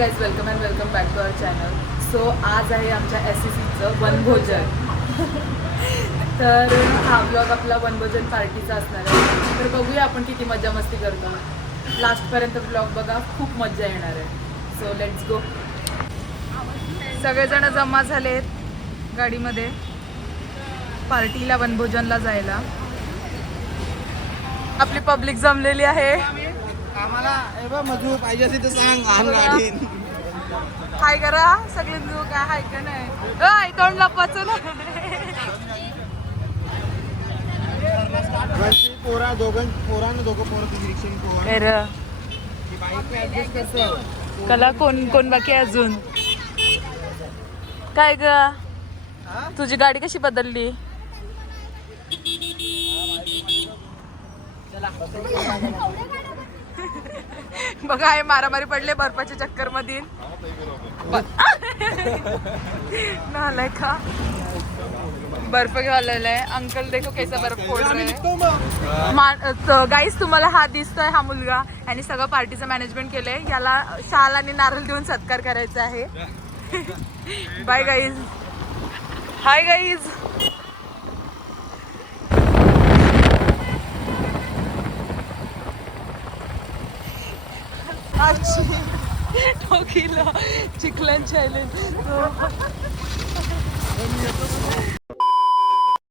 Guys welcome and welcome back to our channel. So आज आहे आमच्या SCCचं वनभोजन. तर हा ब्लॉग आपला वनभोजन पार्टीचा असणार आहे. तर बघूया आपण किती मजा मस्ती करतो. लास्टपर्यंत ब्लॉग बघा, खूप मजा येणार आहे. So let's go. सगळेजण जमा झालेत गाडीमध्ये पार्टीला वनभोजनला जायला. आपली पब्लिक जमलेली आहे. आम्हाला मजूर पाहिजे असेल तर सांग आण गाडी. हाय करा सगळे लोक काय हाय का नाही. तोंड लपवायचं ना. पोरा दोघं तुझी रिक्षा कला कोण बाकी अजून काय ग. तुझी गाडी कशी बदलली. बघा आहे मारामारी पडले बर्फाच्या चक्कर मधील. नालाय का बर्फ घेवालेला आहे. अंकल देखो कैसा बर्फ फोड रहे. गाईस तुम्हाला हा दिसतोय हा मुलगा. यांनी सगळं पार्टीचं मॅनेजमेंट केलंय. याला शाल आणि नारळ देऊन सत्कार करायचा आहे. Bye guys. Hi guys. चिखलन चॅलेंज.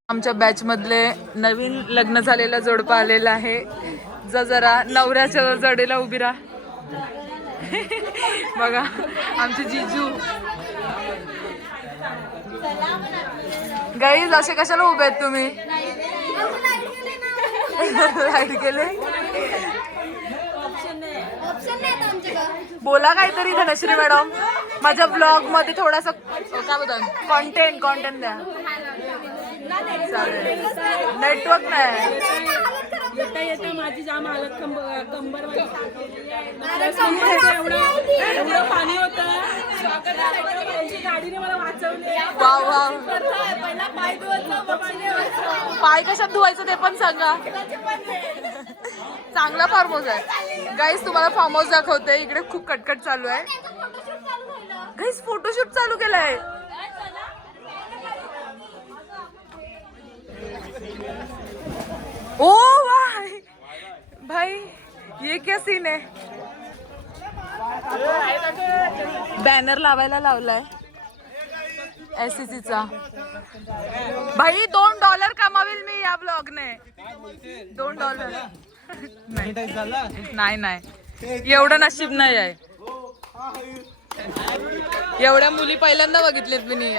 आमच्या बॅच मधले नवीन लग्न झालेला जोडपा आलेला आहे. जरा नवऱ्याच्या जडेला उभी राहा. बघा आमचे जिजू. गाईज असे कशाला उभे आहेत तुम्ही. लाईट गेले. बोला काहीतरी धनश्री मॅडम. माझ्या ब्लॉग मध्ये थोडासा काय बोलतात कॉन्टेंट द्या. चालेल. नेटवर्क नाही. येता माझी जाम हालत कंबर एवढं पाणी होतं. गाडीने मला वाचवले. पाय कशात धुवायचं ते पण सांगा. चांगला फार्म हाऊस आहे. गाईस तुम्हाला फार्म हाऊस दाखवते. इकडे खूप कटकट चालू आहे. गाईस फोटोशूट चालू केलाय. ओ वाह भाई ये क्या सीन है. बॅनर लावायला लावलाय SCCचा. भाई $2 कमावेल मी या ब्लॉगने. $2 नाही एवढं नशीब नाही आहे. एवढ्या मुली पहिल्यांदा बघितलेत मी.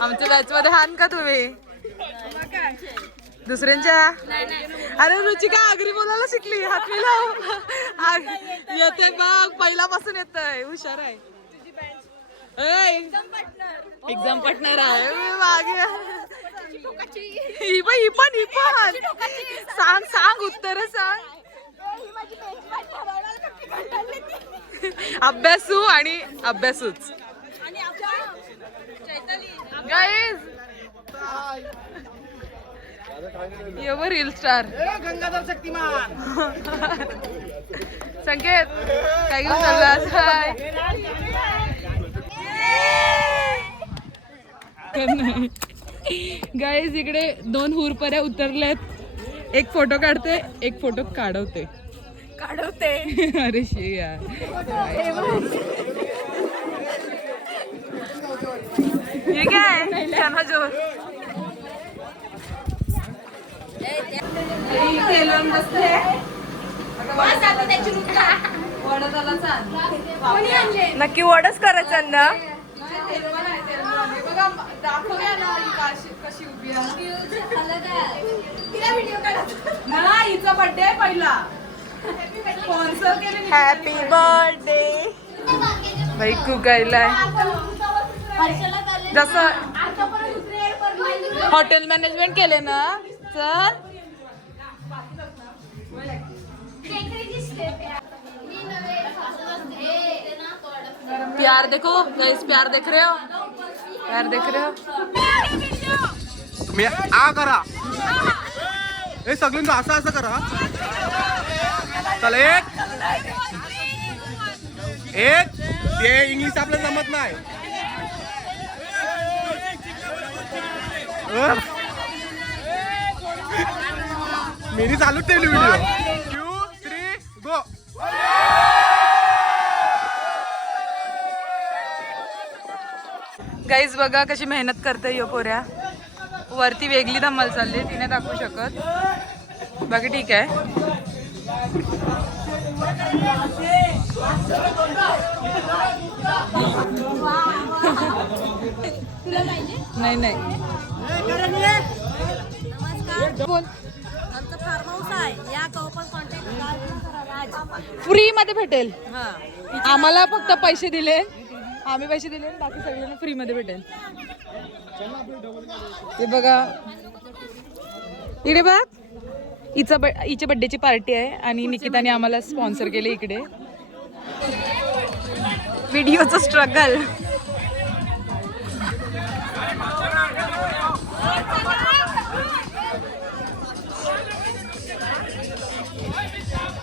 आमच्या बॅच मध्ये हान का तुम्ही दुसऱ्यांच्या. अरे रुचिका आगरी बोलायला शिकली. हात मिलाव. येते बघ पहिल्यापासून येतय. हुशार आहे. एक्झाम पार्टनर आहे. मागे ही पण सांग उत्तर सांग. अभ्यासू आणि अभ्यासूच. Guys ever reel star Gangadhar Shaktimaan. Sanket काय घेऊन चाललास. गाईज इकडे 2 हुरपऱ्या उतरल्यात. एक फोटो काढते एक फोटो काढवते. अरे शे यार. हे काय त्यांना जोर नक्की वडच करायचं ना. दाखवूया ना कशी उभी आहे. हिचा बर्थडे आहे पहिला. स्पॉन्सर केले. Happy birthday. भाई कुकायला जसं हॉटेल मॅनेजमेंट केले ना सर. प्यार देखो गाइस. प्यार देख रहे हो. मी आ करा. हे सगळ्यांना असं करा. चल एक ते इंग्लिश आपल्याला जमत नाही. मेरी चालू ठेवली व्हिडिओ. 2, 3 गो. गाईज बघा कशी मेहनत करते यो पोऱ्या. वरती वेगळी धम्माल चालली, तिने दाखवू शकत. बाकी ठीक आहे. नाही नाही बोल. आमचं फार्म हाऊस आहे, या कॉपर कॉन्टॅक्ट फ्री मध्ये भेटेल. आम्हाला फक्त पैसे दिले, आम्ही पैसे दिले, बाकी सगळ्यांना फ्री मध्ये भेटेल. हे बघा इकडे बघ, हिच्या बर्थडेची पार्टी आहे आणि निकिताने आम्हाला स्पॉन्सर केले. इकडे व्हिडिओचं स्ट्रगल.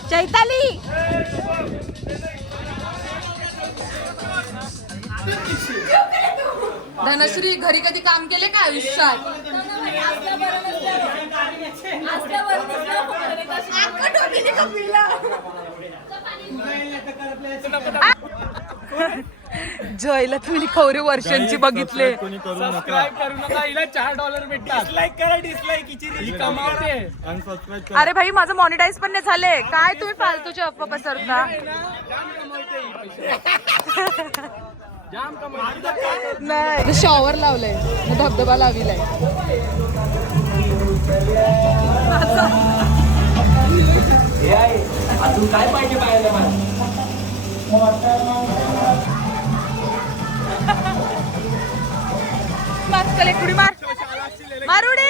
चैताली धनश्री घरी कधी काम केले का आयुष्यात? जयला तुम्ही खवरे वर्षांची बघितले. सबस्क्राईब करू नका, हिला $4 भेटतात. डिसलाईक करा, डिसलाईक हिची कमावते. अनसबस्क्राईब करा. अरे भाई माझं मॉनिटाईज पण नाही झाले. काय तुम्ही फालतूचे अफवा पसरता. नाही शॉवर लावलंय, धबधबा लाविलाय. अजून काय पाहिजे पाहायला? चल एक उडी मार, मार उडी,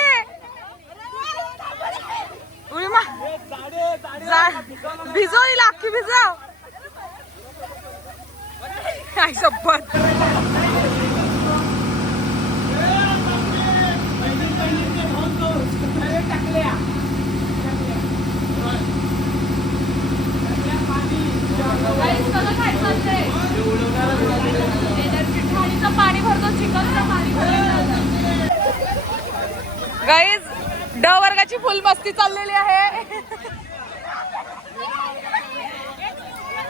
उडी मार. भिजव हिला, अख्खी भिजव. काय शपथ. पाणी भरतो, चिकनचं पाणी भरतो. गाईज ड वर्गाची फुल मस्ती चाललेली आहे.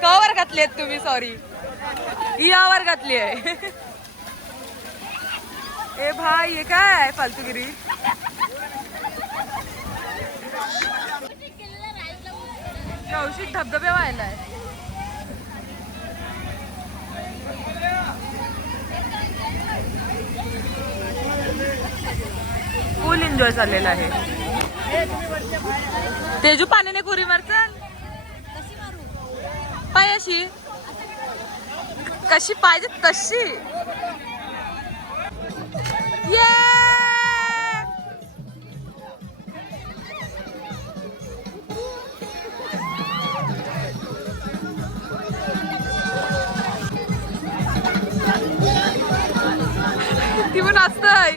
क वर्गातली आहेत तुम्ही, सॉरी या वर्गातली आहे. ए भाई हे काय फालतूगिरी. कौशिक धबधबे व्हायला आहे. फुल एन्जॉय चाललेला आहे. तेजू पाण्याने कुरी मारचल पायाशी, कशी पाहिजे तशी. ये ती पण असतंय.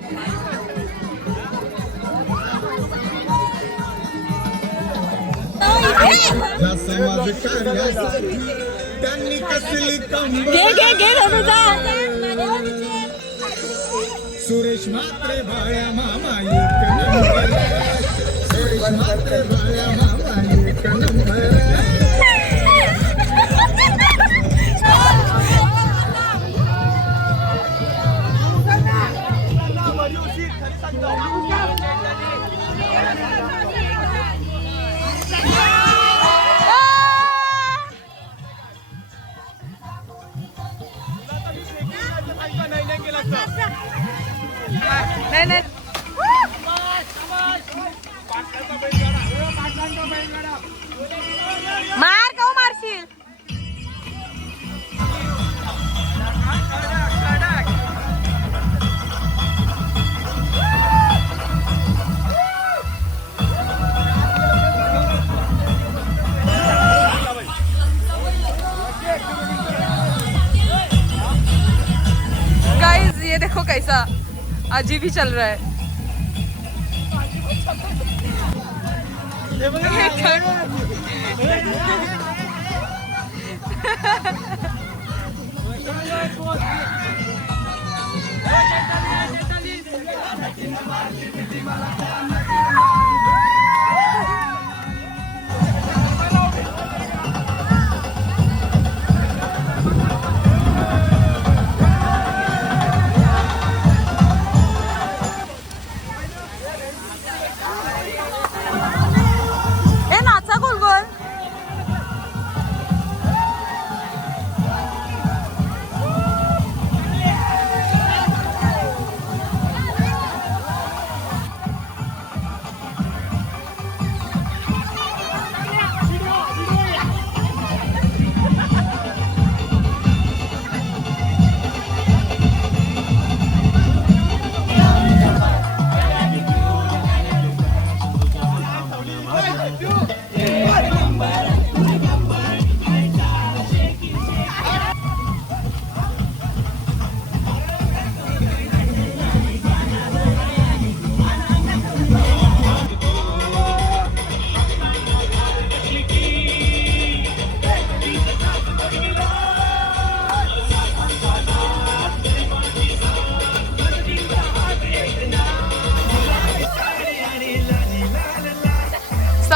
सुरेश मात्रे बाळ्या मामा एक नंबर. सुरेश मात्रे बाळ्या मामा एक नंबर. नाही नाही मार का मारशील. गाइस ये देखो कैसा अजीब ही चल रहा है.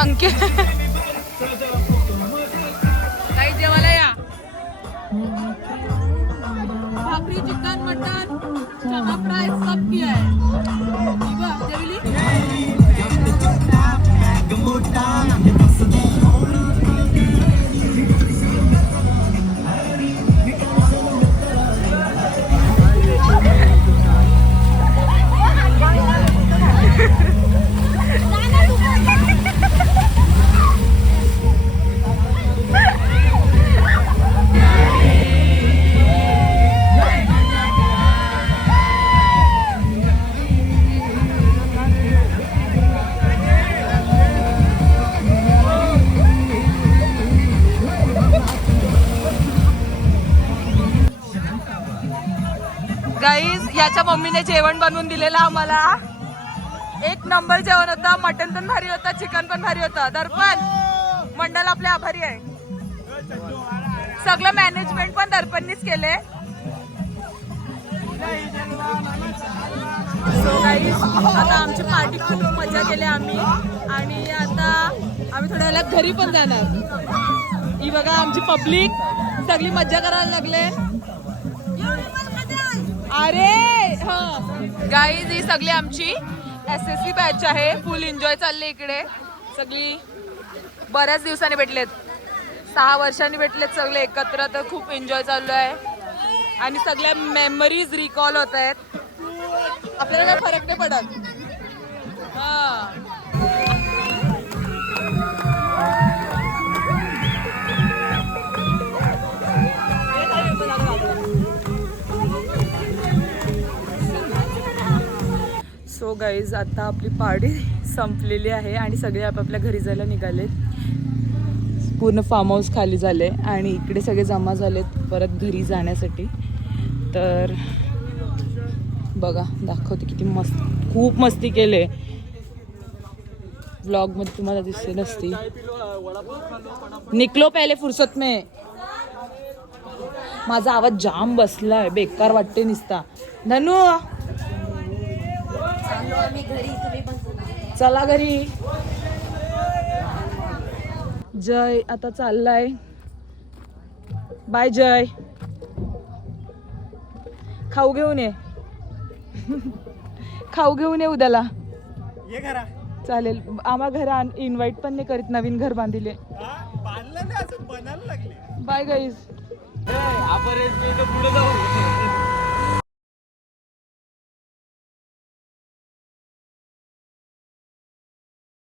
संख्या काही जेवायला या. भाकरी, चिकन, मटन, चना फ्राय सब किया है. जेवली गाईज, याच्या मम्मीने जेवण बनवून दिलेलं आम्हाला. एक नंबर जेवण होतं. मटन पण भारी होतं, चिकन पण भारी होतं. दर्पण मंडळ आपले आभारी आहे. सगळं मॅनेजमेंट पण दर्पणनीच केले. सो गाईज, आता आमची पार्टी खूप मजा केली आम्ही. आणि आता आम्ही थोड्या वेळात घरी पण जाणार. ही बघा आमची पब्लिक सगळी मजा करायला लागले. अरे गाईज, ही सगळी आमची SSC बॅच आहे. फुल एन्जॉय चालले इकडे. सगळी बऱ्याच दिवसांनी भेटलेत, 6 वर्षांनी भेटलेत सगळे एकत्र. तर खूप एन्जॉय चालू आहे आणि सगळ्या मेमरीज रिकॉल होत आहेत. आपल्याला काय फरक नाही पडत. सो गाईज, आता आपली पार्टी संपलेली आहे आणि सगळे आपापल्या घरी जायला निघालेत. पूर्ण फार्म हाऊस खाली झाले आणि इकडे सगळे जमा झालेत परत घरी जाण्यासाठी. तर बघा, दाखवते किती मस्त, खूप मस्ती केले. व्लॉग मध्ये तुम्हाला दिसते नसती. निकलो पहिले फुर्सत में. माझा आवाज जाम बसलाय, बेकार वाटते निसता. धनू चला घरी. जय आता चाललाय. बाय जय. खाऊ घेऊन ये. खाऊ घेऊन ये उद्याला. ये घरा चालेल. आम्हा घरा इन्व्हाइट पण नाही करीत. नवीन घर बांधिले. बांधलं नाही, असं बनायला लागले. Bye guys. आपण पुढे जाऊ.